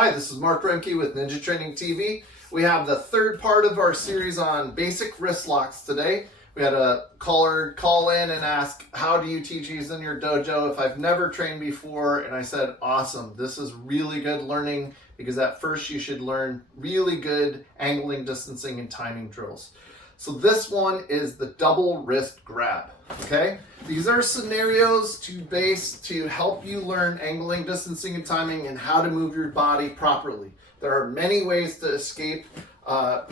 Hi, this is Mark Roemke with Ninja Training TV. We have the third part of our series on basic wrist locks today. We had a caller call in and ask, how do you teach these in your dojo if I've never trained before? And I said, awesome. This is really good learning because at first you should learn really good angling, distancing, and timing drills. So this one is the double wrist grab, okay? These are scenarios to help you learn angling, distancing, and timing and how to move your body properly. There are many ways to escape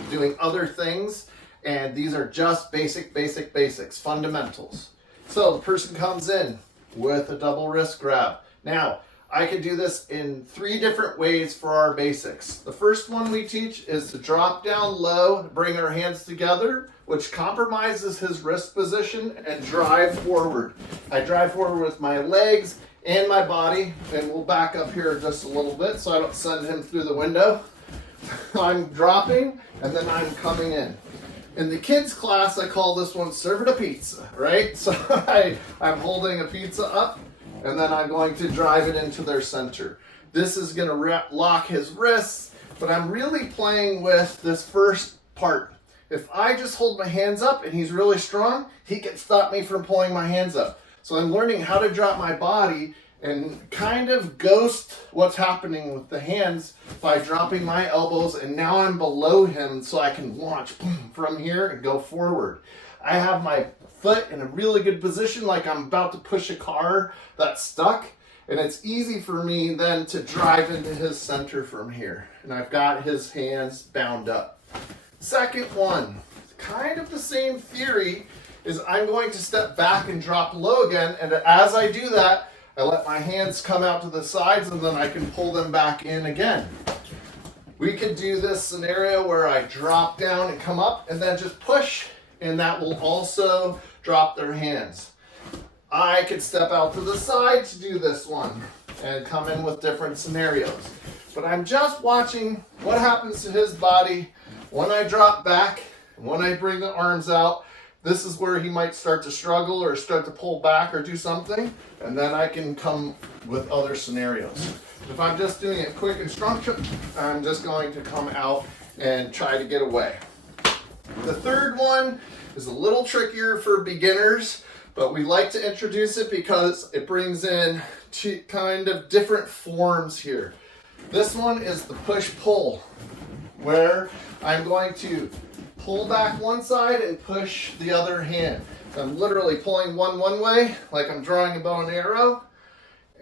doing other things, and these are just basics, fundamentals. So the person comes in with a double wrist grab. Now, I could do this in 3 different ways for our basics. The first one we teach is to drop down low, bring our hands together, which compromises his wrist position, and drive forward. I drive forward with my legs and my body, and we'll back up here just a little bit so I don't send him through the window. I'm dropping, and then I'm coming in. In the kids class, I call this one serve it a pizza, right? So I'm holding a pizza up, and then I'm going to drive it into their center. This is going to lock his wrists, but I'm really playing with this first part. If I just hold my hands up and he's really strong, he can stop me from pulling my hands up. So I'm learning how to drop my body and kind of ghost what's happening with the hands by dropping my elbows, and now I'm below him so I can launch from here and go forward. I have my foot in a really good position, like I'm about to push a car that's stuck, and it's easy for me then to drive into his center from here, and I've got his hands bound up. Second one, kind of the same theory, is I'm going to step back and drop low again, and as I do that, I let my hands come out to the sides, and then I can pull them back in again. We could do this scenario where I drop down and come up and then just push, and that will also drop their hands. I could step out to the side to do this one and come in with different scenarios. But I'm just watching what happens to his body when I drop back, when I bring the arms out. This is where he might start to struggle or start to pull back or do something, and then I can come with other scenarios. If I'm just doing it quick and strong, I'm just going to come out and try to get away. The third one is a little trickier for beginners, but we like to introduce it because it brings in kind of different forms here. This one is the push-pull, where I'm going to pull back one side and push the other hand. So I'm literally pulling one way, like I'm drawing a bow and arrow,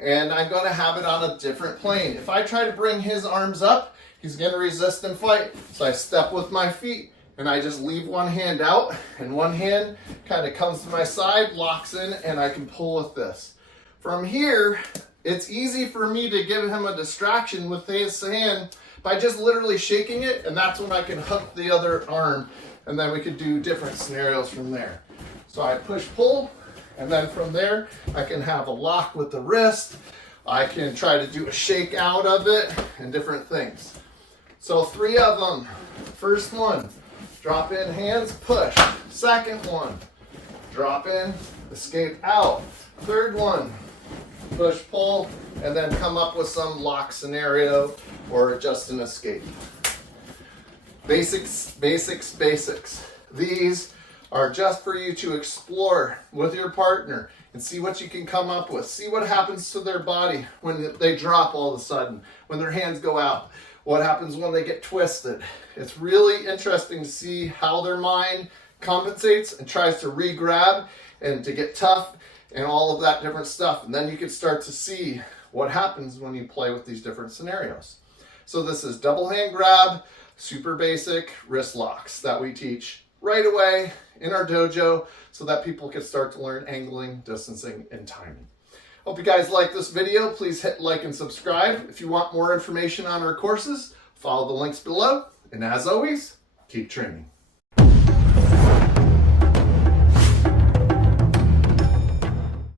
and I'm going to have it on a different plane. If I try to bring his arms up, he's going to resist and fight. So I step with my feet, and I just leave one hand out, and one hand kind of comes to my side, locks in, and I can pull with this. From here, it's easy for me to give him a distraction with his hand by just literally shaking it, and that's when I can hook the other arm, and then we could do different scenarios from there. So I push-pull, and then from there, I can have a lock with the wrist. I can try to do a shake out of it, and different things. So 3 of them. First one, drop in, hands, push. Second one, drop in, escape out. Third one, push, pull, and then come up with some lock scenario or just an escape. Basics. These are just for you to explore with your partner and see what you can come up with. See what happens to their body when they drop all of a sudden, when their hands go out. What happens when they get twisted. It's really interesting to see how their mind compensates and tries to re-grab and to get tough and all of that different stuff. And then you can start to see what happens when you play with these different scenarios. So this is double hand grab, super basic wrist locks that we teach right away in our dojo so that people can start to learn angling, distancing, and timing. Hope you guys like this video. Please hit like and subscribe. If you want more information on our courses, follow the links below. And as always, keep training.